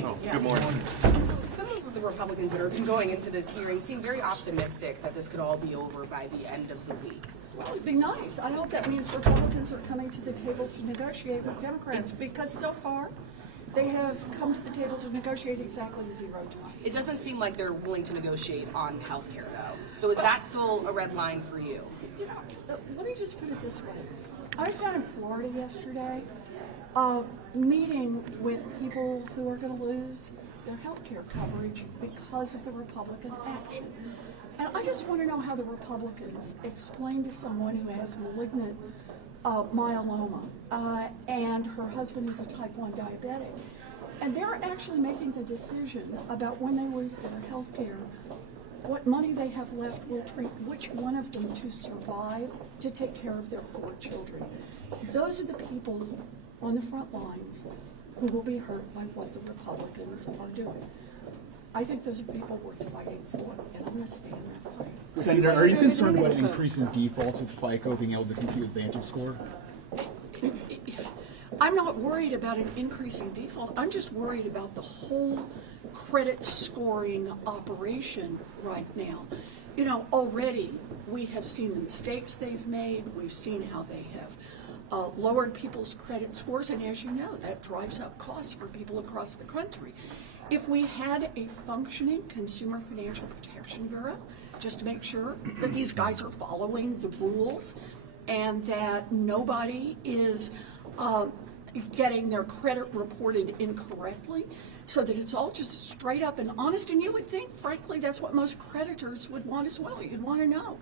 morning. Yes. Good morning. So some of the Republicans that have been going into this hearing seem very optimistic that this could all be over by the end of the week. Well, it'd be nice. I hope that means Republicans are coming to the table to negotiate with Democrats, because so far they have come to the table to negotiate exactly 0 time. It doesn't seem like they're willing to negotiate on health care, though. So is that still a red line for you? You know, let me just put it this way. I was down in Florida yesterday, meeting with people who are going to lose their health care coverage because of the Republican action. And I just want to know how the Republicans explain to someone who has malignant myeloma and her husband is a type 1 diabetic, and they're actually making the decision about when they lose their health care, what money they have left will treat which one of them to survive to take care of their 4 children. Those are the people on the front lines who will be hurt by what the Republicans are doing. I think those are people worth fighting for, and I'm going to stay in that fight. Senator, are you concerned about an increase in defaults with FICO being able to compete with Vantage Score? I'm not worried about an increasing default. I'm just worried about the whole credit scoring operation right now. You know, already we have seen the mistakes they've made. We've seen how they have lowered people's credit scores, and as you know, that drives up costs for people across the country. If we had a functioning Consumer Financial Protection Bureau, just to make sure that these guys are following the rules and that nobody is getting their credit reported incorrectly, so that it's all just straight up and honest. And you would think, frankly, that's what most creditors would want as well. You'd want to know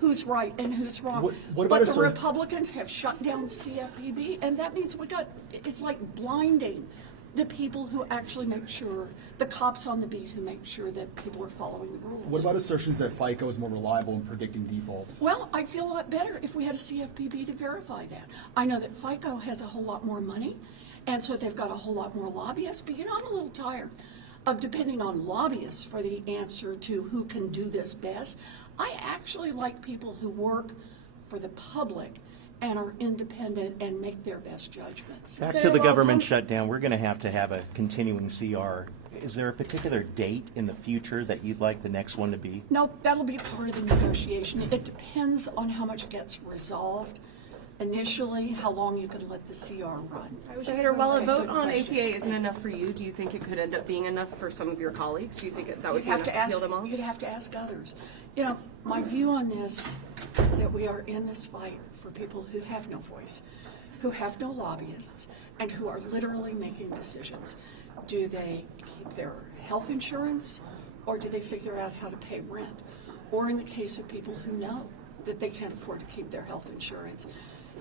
who's right and who's wrong. But the Republicans have shut down CFPB, and that means it's like blinding the people who actually make sure, the cops on the beat who make sure that people are following the rules. What about assertions that FICO is more reliable in predicting defaults? Well, I'd feel a lot better if we had a CFPB to verify that. I know that FICO has a whole lot more money, and so they've got a whole lot more lobbyists, but you know, I'm a little tired of depending on lobbyists for the answer to who can do this best. I actually like people who work for the public and are independent and make their best judgments. Back to the government shutdown, we're going to have a continuing CR. Is there a particular date in the future that you'd like the next one to be? No, that'll be part of the negotiation. It depends on how much gets resolved initially, how long you can let the CR run. Senator, while a vote on ACA isn't enough for you, do you think it could end up being enough for some of your colleagues? Do you think that would be enough to peel them off? You'd have to ask others. You know, my view on this is that we are in this fight for people who have no voice, who have no lobbyists, and who are literally making decisions. Do they keep their health insurance, or do they figure out how to pay rent? Or in the case of people who know that they can't afford to keep their health insurance,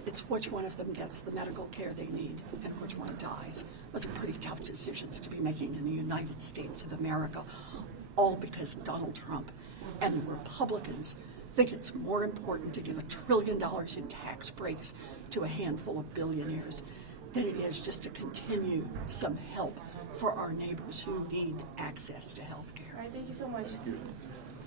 it's which one of them gets the medical care they need and which one dies. Those are pretty tough decisions to be making in the United States of America, all because Donald Trump and the Republicans think it's more important to give $1 trillion in tax breaks to a handful of billionaires than it is just to continue some help for our neighbors who need access to health care. All right, thank you so much.